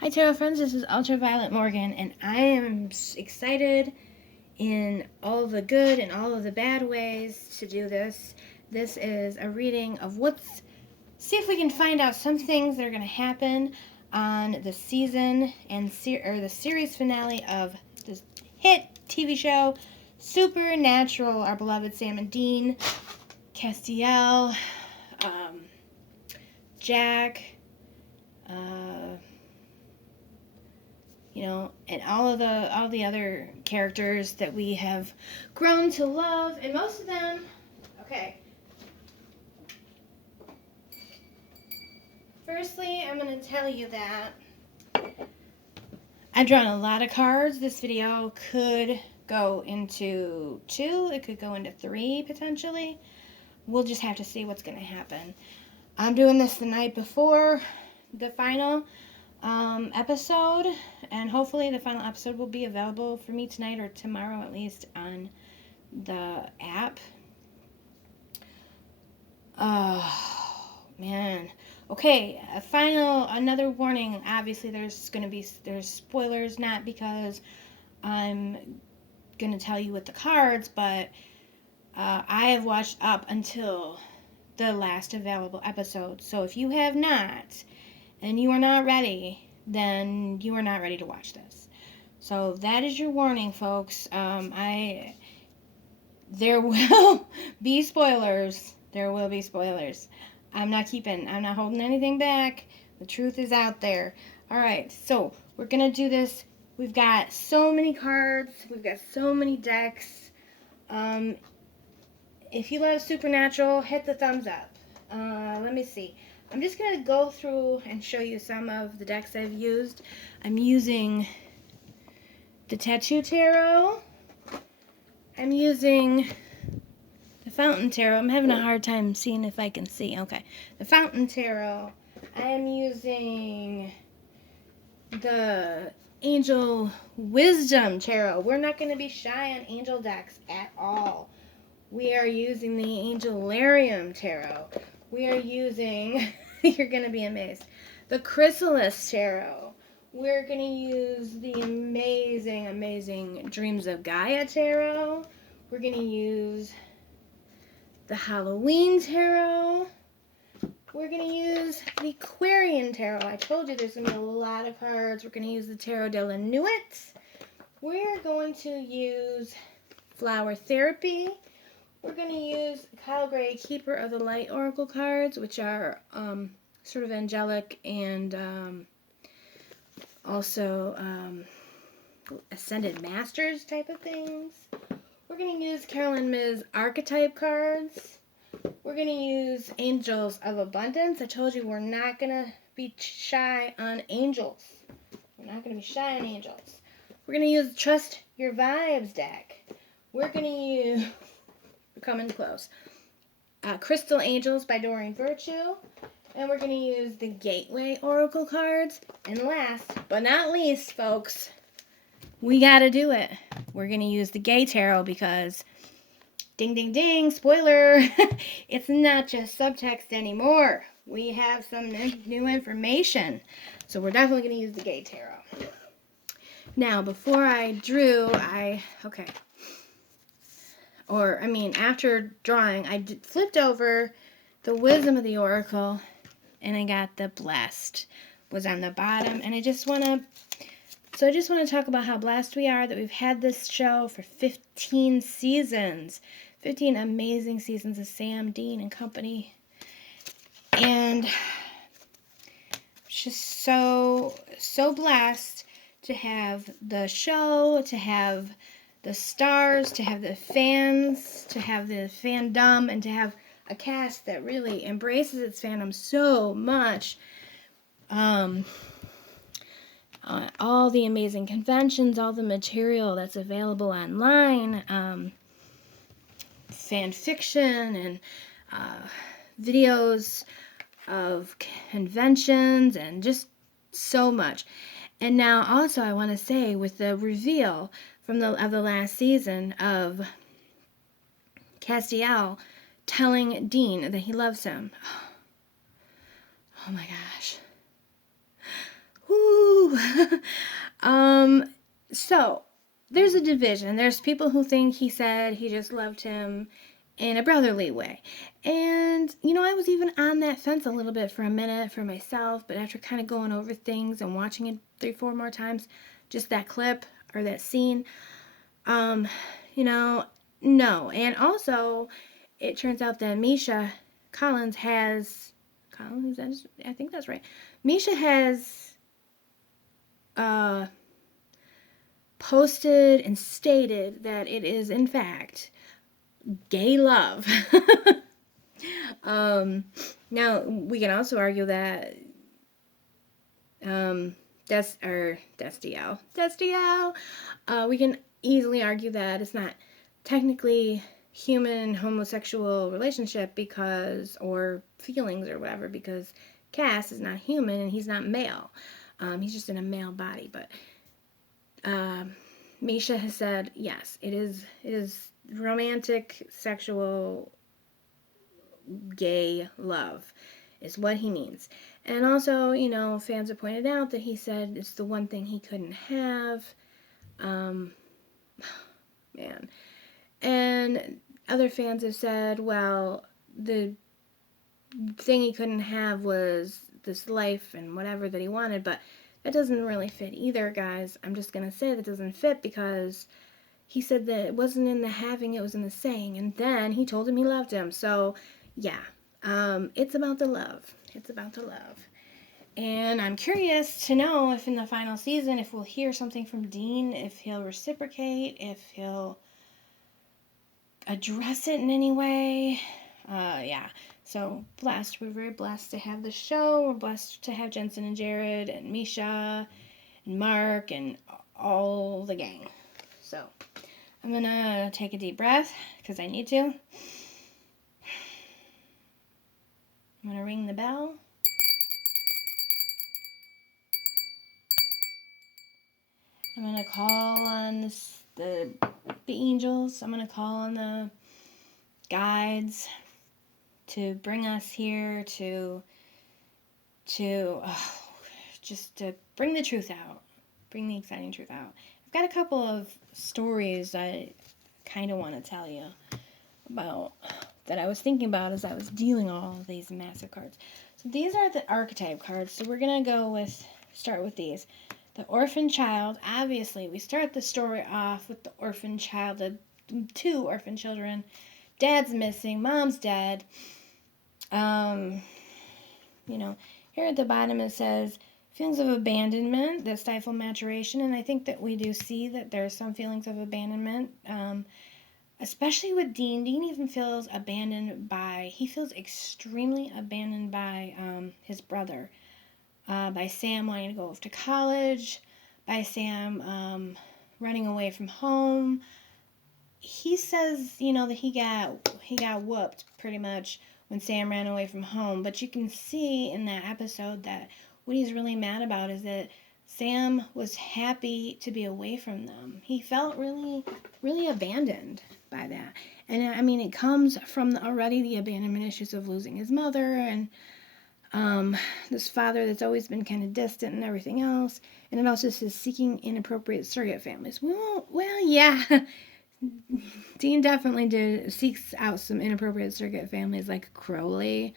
Hi Tarot friends, this is Ultraviolet Morgan, and I am excited in all of the good and all of the bad ways to do this. This is a reading of see if we can find out some things that are going to happen on the season and the series finale of this hit TV show, Supernatural. Our beloved Sam and Dean, Castiel, Jack, and all the other characters that we have grown to love, and most of them. Okay. Firstly, I'm going to tell you that I've drawn a lot of cards. This video could go into 2, it could go into 3 potentially. We'll just have to see what's going to happen. I'm doing this the night before the final episode, and hopefully the final episode will be available for me tonight or tomorrow at least on the app. Oh man. Okay, another warning. Obviously there's spoilers, not because I'm gonna tell you with the cards, but I have watched up until the last available episode. So if you have not, and you are not ready, then you are not ready to watch this. So that is your warning, folks. There will be spoilers. There will be spoilers. I'm not holding anything back. The truth is out there. Alright, so we're going to do this. We've got so many cards. We've got so many decks. If you love Supernatural, hit the thumbs up. Let me see. I'm just going to go through and show you some of the decks I've used. I'm using the Tattoo Tarot. I'm using the Fountain Tarot. I'm having a hard time seeing if I can see. Okay. The Fountain Tarot. I am using the Angel Wisdom Tarot. We're not going to be shy on angel decks at all. We are using the Angelarium Tarot. We are using, you're going to be amazed, the Chrysalis Tarot. We're going to use the amazing, amazing Dreams of Gaia Tarot. We're going to use the Halloween Tarot. We're going to use the Aquarian Tarot. I told you there's going to be a lot of cards. We're going to use the Tarot de la Nuit. We're going to use Flower Therapy. We're going to use Kyle Gray, Keeper of the Light Oracle cards, which are sort of angelic and also Ascended Masters type of things. We're going to use Carolyn Miz Archetype cards. We're going to use Angels of Abundance. I told you we're not going to be shy on angels. We're not going to be shy on angels. We're going to use Trust Your Vibes deck. We're going to use... We're coming close. Crystal Angels by Doreen Virtue. And we're going to use the Gateway Oracle cards. And last but not least, folks, we got to do it. We're going to use the Gay Tarot because, ding, ding, ding, spoiler, it's not just subtext anymore. We have some new information. So we're definitely going to use the Gay Tarot. Now, before I drew, after drawing, I flipped over the Wisdom of the Oracle, and I got the Blessed was on the bottom, and I just want to talk about how blessed we are that we've had this show for 15 seasons, 15 amazing seasons of Sam, Dean, and company, and just so blessed to have the show, to have the stars, to have the fans, to have the fandom, and to have a cast that really embraces its fandom so much. All the amazing conventions, all the material that's available online, fan fiction, and videos of conventions, and just so much. And now also I want to say, with the reveal of the last season of Castiel telling Dean that he loves him. Oh my gosh. Woo! So there's a division. There's people who think he said he just loved him in a brotherly way. And, I was even on that fence a little bit for a minute for myself, but after kind of going over things and watching it 3-4 more times, just that clip or that scene, no. And also, it turns out that Misha Collins has, I think that's right. Misha has posted and stated that it is, in fact, gay love. Now, we can also argue that Destiel. We can easily argue that it's not technically human homosexual relationship or feelings or whatever, because Cass is not human and he's not male. He's just in a male body. But Misha has said, yes, it is romantic, sexual, gay love is what he means. And also, fans have pointed out that he said it's the one thing he couldn't have. Man. And other fans have said, well, the thing he couldn't have was this life and whatever that he wanted, but that doesn't really fit either, guys. I'm just going to say that doesn't fit because he said that it wasn't in the having, it was in the saying. And then he told him he loved him. So, yeah, it's about the love. It's about the love. And I'm curious to know if in the final season, if we'll hear something from Dean, if he'll reciprocate, if he'll address it in any way. Yeah. So, blessed. We're very blessed to have the show. We're blessed to have Jensen and Jared and Misha and Mark and all the gang. So, I'm going to take a deep breath because I need to. I'm going to ring the bell. I'm going to call on the angels. I'm going to call on the guides to bring us here to just to bring the truth out. Bring the exciting truth out. I've got a couple of stories I kind of want to tell you about that I was thinking about as I was dealing all of these massive cards. So these are the archetype cards. So we're going to start with these. The orphan child. Obviously, we start the story off with the orphan child, the 2 orphan children. Dad's missing, mom's dead. Here at the bottom it says, feelings of abandonment that stifle maturation, and I think that we do see that there are some feelings of abandonment, especially with Dean. Dean even feels he feels extremely abandoned by his brother, by Sam wanting to go off to college, by Sam running away from home. He says, that he got whooped pretty much when Sam ran away from home, but you can see in that episode that what he's really mad about is that Sam was happy to be away from them. He felt really, really abandoned by that. And I mean, it comes from already the abandonment issues of losing his mother and this father that's always been kind of distant and everything else. And it also says seeking inappropriate surrogate families. Well, yeah. Dean definitely seeks out some inappropriate surrogate families like Crowley,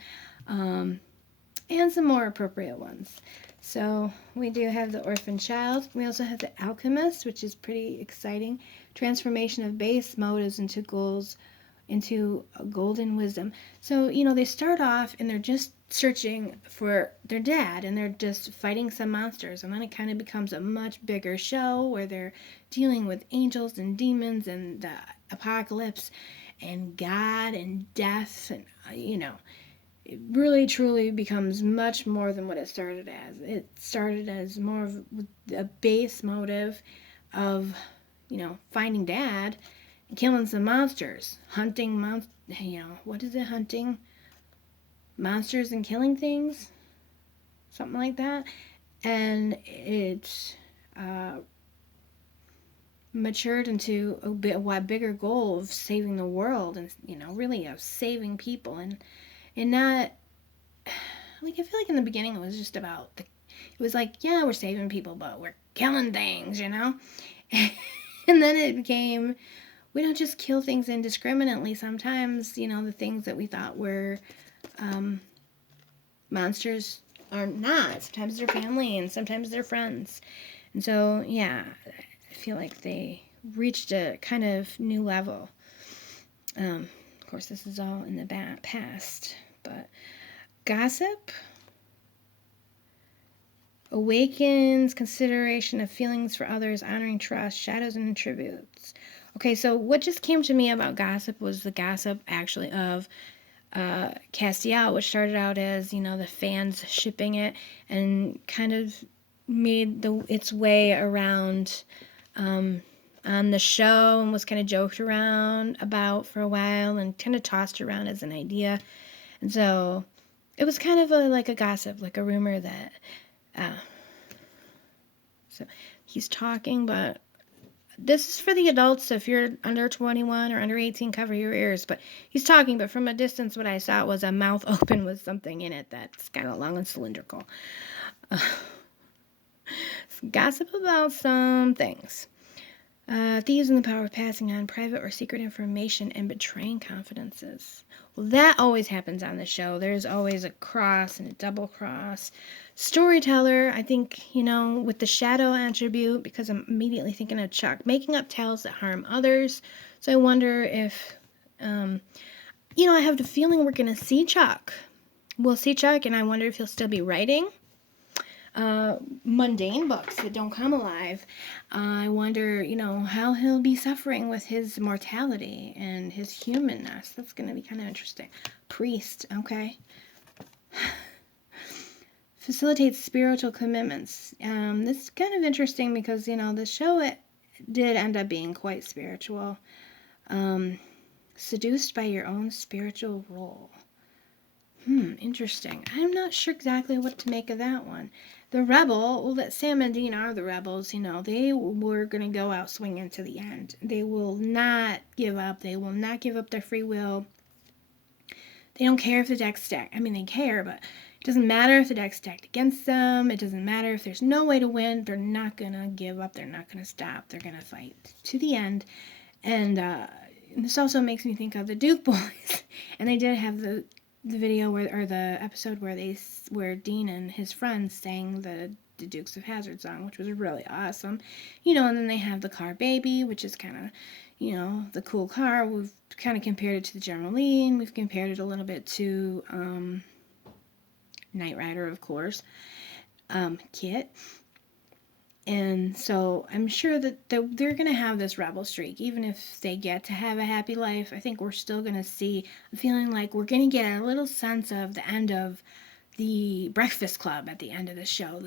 and some more appropriate ones. So we do have the orphan child. We also have the alchemist, which is pretty exciting. Transformation of base motives into goals, into golden wisdom. So, they start off and they're just searching for their dad and they're just fighting some monsters. And then it kind of becomes a much bigger show where they're dealing with angels and demons and the apocalypse and God and death. And, it really truly becomes much more than what it started as. It started as more of a base motive of, finding dad and killing some monsters. Hunting what is it? Hunting monsters and killing things? Something like that. And it matured into a bigger goal of saving the world and, really of saving people. And not, I feel like in the beginning it was just about It was like, yeah, we're saving people, but we're killing things, you know? And then it became, we don't just kill things indiscriminately. Sometimes, you know, the things that we thought were monsters are not. Sometimes they're family and sometimes they're friends. And so, yeah, I feel like they reached a kind of new level. Of course, this is all in the past, but gossip awakens consideration of feelings for others, honoring trust, shadows and attributes. Okay, so what just came to me about gossip was the gossip actually of Castiel, which started out as, you know, the fans shipping it and kind of made its way around on the show and was kind of joked around about for a while and kind of tossed around as an idea. And so it was kind of like a gossip, like a rumor that so he's talking, but this is for the adults. So if you're under 21 or under 18, cover your ears. But he's talking, but from a distance, what I saw was a mouth open with something in it that's kind of long and cylindrical. Gossip about some things. Thieves in the power of passing on private or secret information and betraying confidences. Well, that always happens on the show. There's always a cross and a double cross. Storyteller, I think, you know, with the shadow attribute, because I'm immediately thinking of Chuck, making up tales that harm others. So I wonder if, you know, I have the feeling we're going to see Chuck. We'll see Chuck, and I wonder if he'll still be writing mundane books that don't come alive. I wonder, you know, how he'll be suffering with his mortality and his humanness. That's going to be kind of interesting. Priest, okay. Facilitates spiritual commitments. This is kind of interesting because, you know, the show it did end up being quite spiritual. Seduced by your own spiritual role. Interesting. I'm not sure exactly what to make of that one. The rebel, well, that Sam and Dean are the rebels, you know, they were going to go out swinging to the end. They will not give up. They will not give up their free will. They don't care if the deck's stacked. I mean, they care, but it doesn't matter if the deck's stacked against them. It doesn't matter if there's no way to win. They're not going to give up. They're not going to stop. They're going to fight to the end. And this also makes me think of the Duke Boys. And they did have the video or the episode where Dean and his friends sang the Dukes of Hazzard song, which was really awesome, you know. And then they have the car Baby, which is kind of, you know, the cool car. We've kind of compared it to the General Lee, and we've compared it a little bit to Knight Rider, of course, Kit. And so I'm sure that they're going to have this rebel streak. Even if they get to have a happy life, I think we're still going to see, I'm feeling like we're going to get a little sense of the end of the Breakfast Club at the end of the show.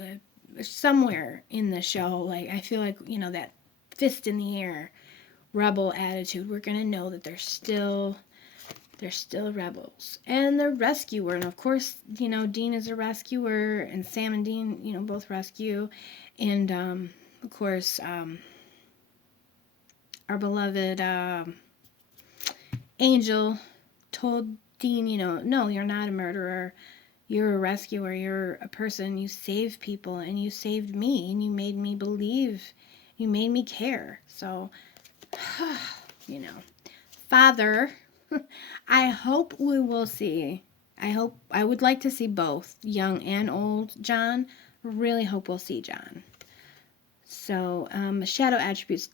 Somewhere in the show, like, I feel like, you know, that fist in the air rebel attitude, we're going to know that they're still rebels. And the rescuer, and of course, you know, Dean is a rescuer, and Sam and Dean, you know, both rescue. And, of course, our beloved Angel told Dean, you know, no, you're not a murderer. You're a rescuer. You're a person. You save people, and you saved me, and you made me believe. You made me care. So, you know, Father, I hope we will see. I would like to see both young and old John. Really hope we'll see John. So, shadow attributes,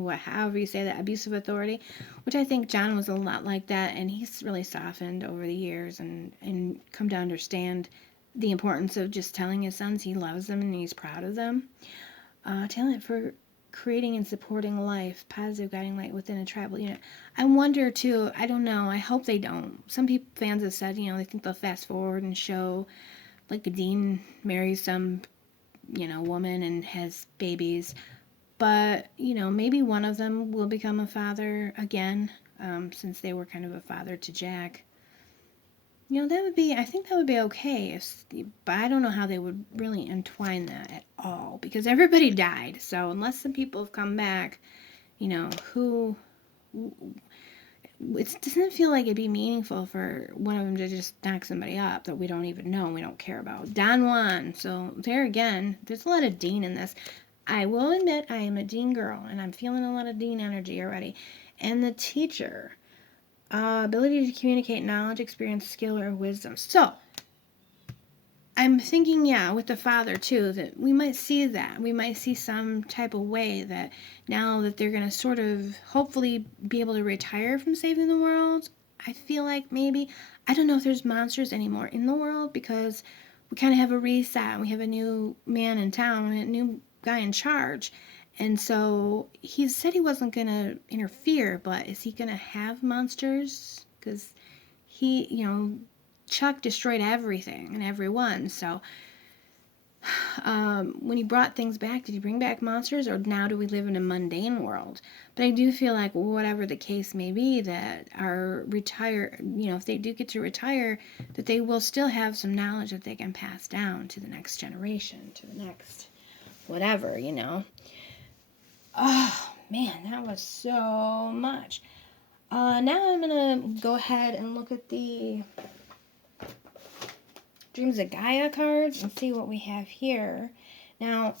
however you say that, abusive authority, which I think John was a lot like that, and he's really softened over the years and come to understand the importance of just telling his sons he loves them and he's proud of them. Talent for creating and supporting life, positive guiding light within a tribal unit. I wonder too, I don't know, I hope they don't. Some fans have said, you know, they think they'll fast forward and show like Dean marries some, you know, woman and has babies. But, you know, maybe one of them will become a father again, since they were kind of a father to Jack. You know, I think that would be okay, but I don't know how they would really entwine that at all, because everybody died. So unless some people have come back, you know, it doesn't feel like it'd be meaningful for one of them to just knock somebody up that we don't even know and we don't care about. Don Juan. So there again, there's a lot of Dean in this. I will admit I am a Dean girl, and I'm feeling a lot of Dean energy already. And the teacher. Ability to communicate knowledge, experience, skill, or wisdom. So, I'm thinking, yeah, with the father too, that we might see that. We might see some type of way that now that they're going to sort of hopefully be able to retire from saving the world, I feel like maybe, I don't know if there's monsters anymore in the world because we kind of have a reset and we have a new man in town, a new guy in charge. And so he said he wasn't going to interfere, but is he going to have monsters? Because he, Chuck destroyed everything and everyone. So when he brought things back, did he bring back monsters, or now do we live in a mundane world? But I do feel like whatever the case may be, that our if they do get to retire, that they will still have some knowledge that they can pass down to the next generation, to the next whatever, Oh, man, that was so much. Now I'm going to go ahead and look at the Dreams of Gaia cards and see what we have here. Now,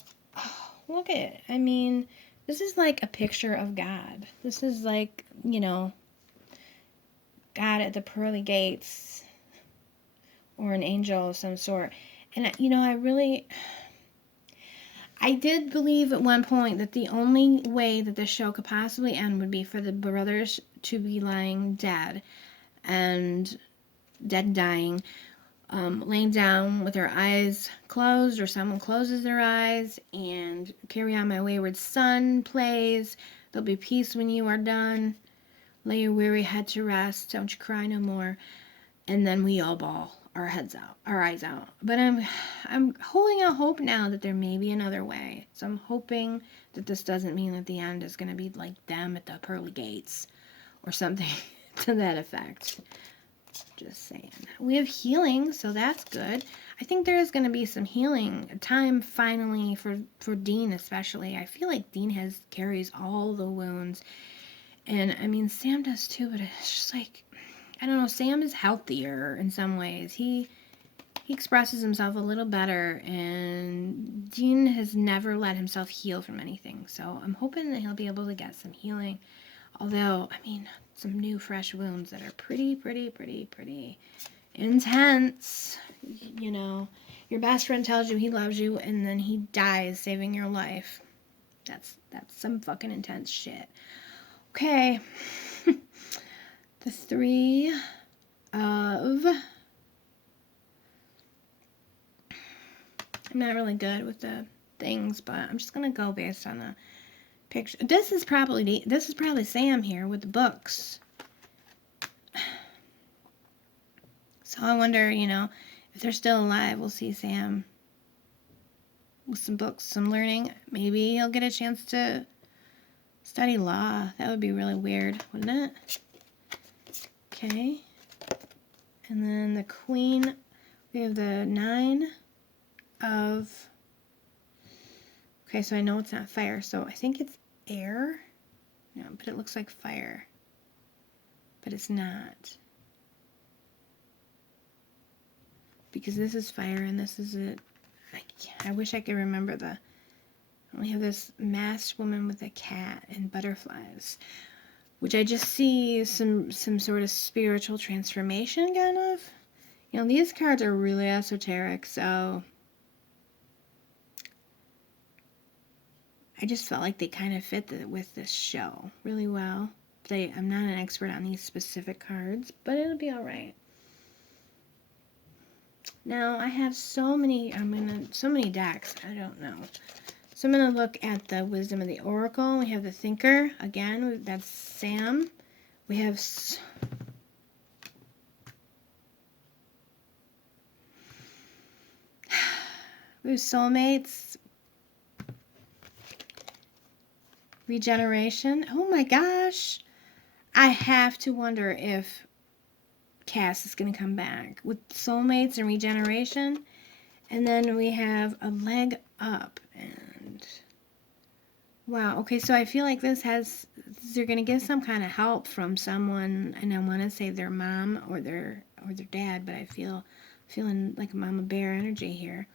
look at it. I mean, this is like a picture of God. This is like, God at the pearly gates or an angel of some sort. And, I did believe at one point that the only way that the show could possibly end would be for the brothers to be lying dead and dying, laying down with their eyes closed, or someone closes their eyes, and Carry On My Wayward Son plays. There'll be peace when you are done. Lay your weary head to rest. Don't you cry no more. And then we all bawl our eyes out. But I'm holding out hope now that there may be another way. So I'm hoping that this doesn't mean that the end is going to be like them at the pearly gates or something to that effect. Just saying. We have healing, so that's good. I think there is going to be some healing time finally for Dean especially. I feel like Dean carries all the wounds. And I mean, Sam does too, but it's just like, I don't know, Sam is healthier in some ways. He expresses himself a little better, and Dean has never let himself heal from anything. So I'm hoping that he'll be able to get some healing. Although, I mean, some new fresh wounds that are pretty intense. Your best friend tells you he loves you, and then he dies saving your life. That's some fucking intense shit. Okay. The Three of... I'm not really good with the things, but I'm just going to go based on the picture. This is probably Sam here with the books. So I wonder, if they're still alive, we'll see Sam with some books, some learning. Maybe he'll get a chance to study law. That would be really weird, wouldn't it? Okay. And then the Queen, we have the Nine of... Okay, so I know it's not fire, so I think it's air. No, but it looks like fire. But it's not. Because this is fire and this is it. I wish I could remember we have this masked woman with a cat and butterflies, which I just see some sort of spiritual transformation, kind of. These cards are really esoteric, so I just felt like they kind of fit with this show really well. But I'm not an expert on these specific cards, but it'll be all right. Now, I have so many decks, I don't know. So I'm going to look at the Wisdom of the Oracle. We have the Thinker. Again, that's Sam. We have Soulmates. Regeneration. Oh my gosh. I have to wonder if Cass is going to come back with Soulmates and Regeneration. And then we have a Leg Up and Wow. Okay, so I feel like they're gonna get some kind of help from someone, and I want to say their mom or their dad, but feeling like a mama bear energy here.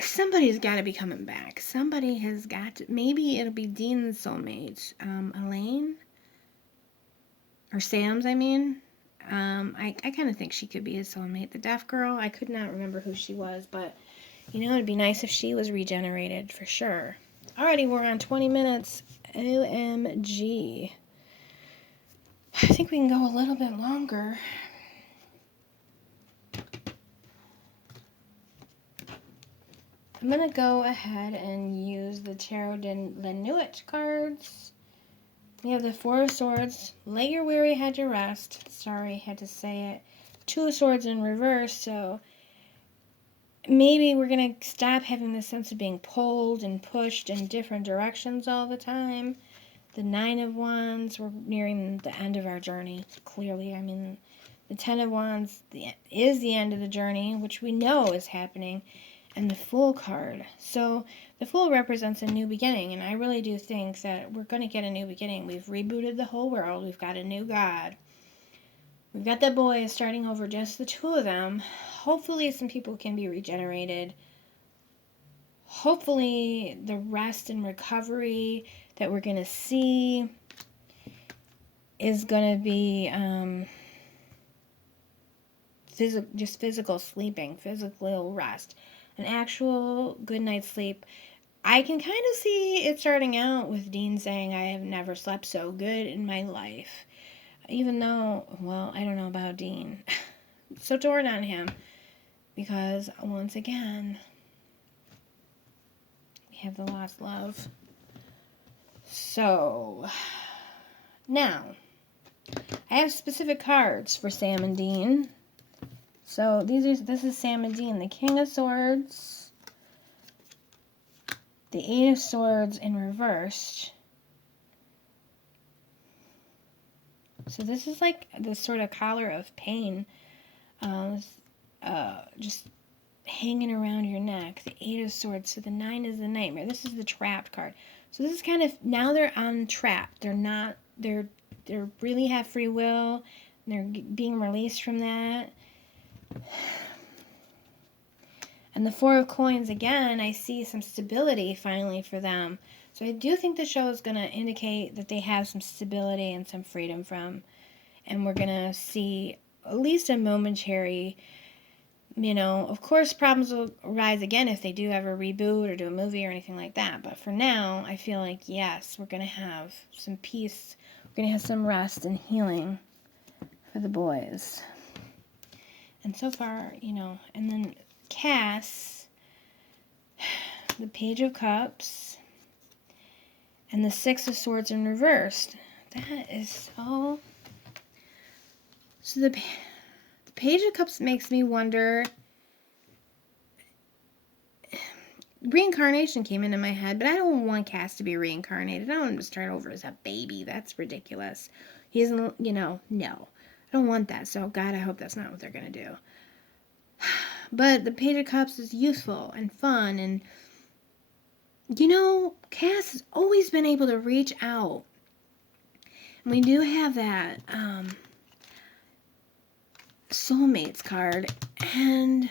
Somebody's got to be coming back. Somebody has got to. Maybe it'll be Dean's soulmate, Elaine or Sam's. I mean, I kind of think she could be his soulmate. The deaf girl. I could not remember who she was, but it'd be nice if she was regenerated for sure. Alrighty, we're on 20 minutes. OMG. I think we can go a little bit longer. I'm going to go ahead and use the Tarot de Lenuit cards. We have the Four of Swords. Lay your weary head to rest. Sorry, had to say it. Two of Swords in reverse, so maybe we're going to stop having the sense of being pulled and pushed in different directions all the time. The Nine of Wands, we're nearing the end of our journey, clearly. I mean, the Ten of Wands is the end of the journey, which we know is happening, and the Fool card. So the Fool represents a new beginning, and I really do think that we're going to get a new beginning. We've rebooted the whole world. We've got a new God. We've got the boys starting over, just the two of them. Hopefully some people can be regenerated. Hopefully the rest and recovery that we're going to see is going to be physical sleeping, physical rest, an actual good night's sleep. I can kind of see it starting out with Dean saying, I have never slept so good in my life. Even though, well, I don't know about Dean. So torn on him. Because, once again, we have the lost love. So, now, I have specific cards for Sam and Dean. So, this is Sam and Dean. The King of Swords. The Eight of Swords in reverse. So this is like the sort of collar of pain, just hanging around your neck. The Eight of Swords. So the Nine is the Nightmare. This is the trapped card. So this is kind of, now they're untrapped. They're really have free will. They're being released from that. And the Four of Coins, again, I see some stability finally for them. So I do think the show is going to indicate that they have some stability and some freedom from. And we're going to see at least a momentary, of course problems will arise again if they do ever reboot or do a movie or anything like that. But for now, I feel like, yes, we're going to have some peace. We're going to have some rest and healing for the boys. And so far, and then Cass, the Page of Cups, and the Six of Swords in reversed. That is so... So the Page of Cups makes me wonder... Reincarnation came into my head, but I don't want Cass to be reincarnated. I don't want him to start over as a baby. That's ridiculous. He isn't, no. I don't want that. So, God, I hope that's not what they're going to do. But the Page of Cups is useful and fun, and Cass has always been able to reach out. And we do have that soulmates card, and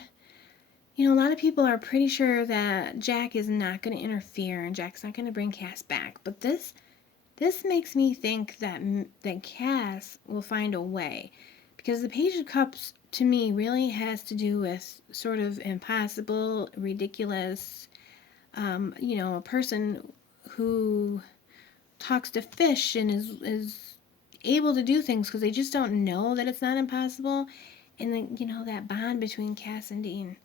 a lot of people are pretty sure that Jack is not going to interfere and Jack's not going to bring Cass back. But this makes me think that Cass will find a way, because the Page of Cups to me really has to do with sort of impossible, ridiculous, a person who talks to fish and is able to do things because they just don't know that it's not impossible. And then, that bond between Cass and Dean.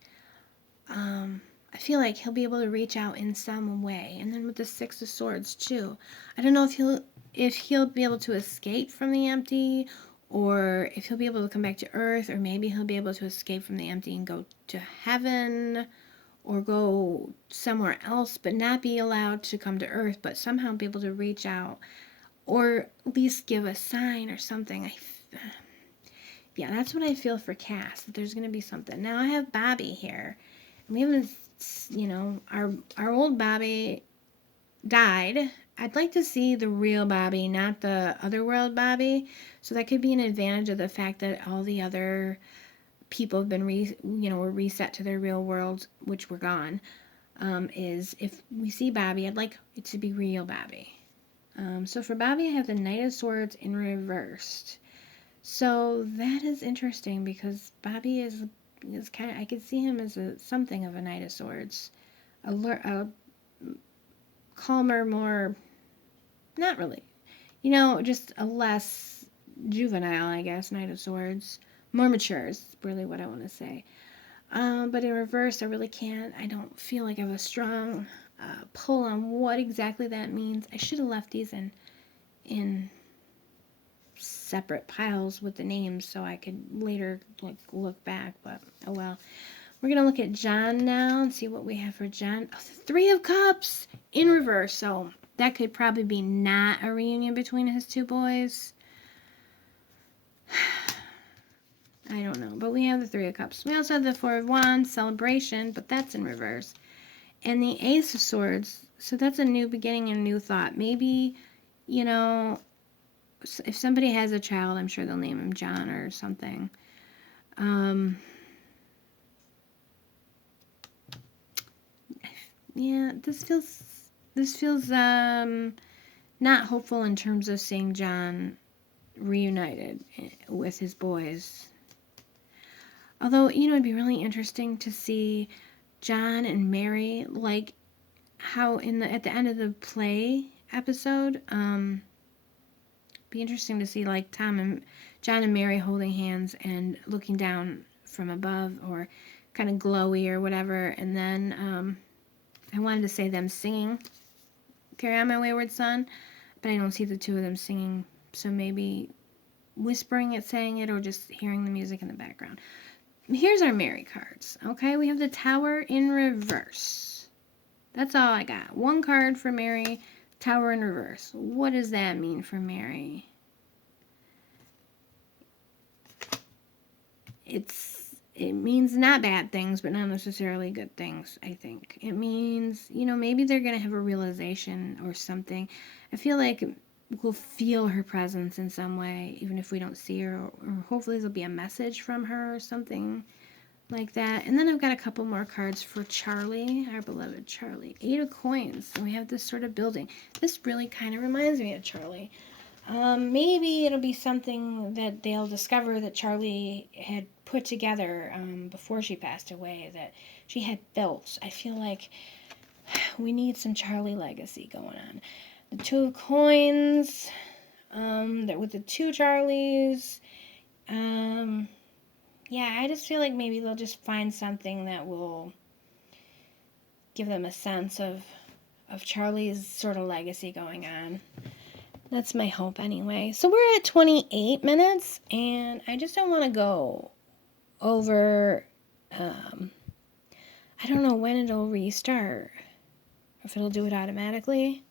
I feel like he'll be able to reach out in some way. And then with the Six of Swords too. I don't know if he'll be able to escape from the empty, or if he'll be able to come back to Earth, or maybe he'll be able to escape from the empty and go to heaven, or go somewhere else, but not be allowed to come to Earth, but somehow be able to reach out, or at least give a sign or something. Yeah, that's what I feel for Cass, that there's going to be something. Now I have Bobby here. We haven't you know, our old Bobby died. I'd like to see the real Bobby, not the otherworld Bobby. So that could be an advantage of the fact that all the other people have been were reset to their real world, which were gone. Is if we see Bobby, I'd like it to be real Bobby. So for Bobby, I have the Knight of Swords in reversed. So that is interesting because Bobby is kind of, I could see him as something of a Knight of Swords, a calmer, more, not really, just a less juvenile, I guess, Knight of Swords, more mature is really what I want to say. But in reverse, I really can't. I don't feel like I have a strong pull on what exactly that means. I should have left these in separate piles with the names so I could later look back, but oh well. We're going to look at John now and see what we have for John. Oh, the Three of Cups in reverse, so that could probably be not a reunion between his two boys. I don't know, but we have the Three of Cups. We also have the Four of Wands, celebration, but that's in reverse. And the Ace of Swords, so that's a new beginning and a new thought. Maybe, if somebody has a child, I'm sure they'll name him John or something. Yeah, this feels not hopeful in terms of seeing John reunited with his boys. Although, it'd be really interesting to see John and Mary, like how at the end of the play episode, be interesting to see like John and Mary holding hands and looking down from above, or kind of glowy or whatever, and then I wanted to say them singing Carry On My Wayward Son, but I don't see the two of them singing, so maybe whispering it, saying it, or just hearing the music in the background. Here's our Mary cards, okay? We have the Tower in reverse. That's all I got. One card for Mary, Tower in reverse. What does that mean for Mary? It means not bad things, but not necessarily good things, I think. It means, maybe they're going to have a realization or something. I feel like we'll feel her presence in some way, even if we don't see her, or hopefully there'll be a message from her or something like that. And then I've got a couple more cards for Charlie, our beloved Charlie. 8 of Coins. And we have this sort of building. This really kind of reminds me of Charlie. Maybe it'll be something that they'll discover that Charlie had put together before she passed away, that she had built. I feel like we need some Charlie legacy going on. The 2 of Coins, with the 2 Charlies. Yeah, I just feel like maybe they'll just find something that will give them a sense of Charlie's sort of legacy going on. That's my hope anyway. So we're at 28 minutes, and I just don't want to go over, I don't know when it'll restart, if it'll do it automatically.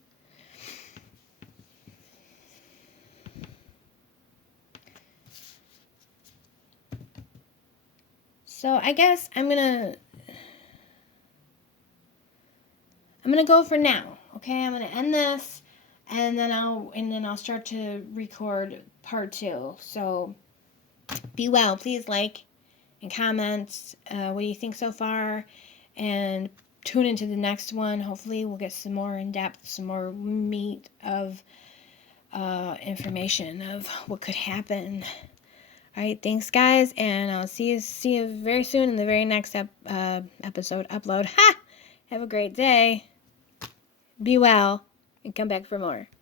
So I guess I'm gonna go for now. Okay, I'm gonna end this, and then I'll start to record part 2. So be well. Please like and comment what do you think so far, and tune into the next one. Hopefully we'll get some more in depth, some more meat of information of what could happen. All right, thanks guys, and I'll see you very soon in the very next episode upload. Ha! Have a great day. Be well, and come back for more.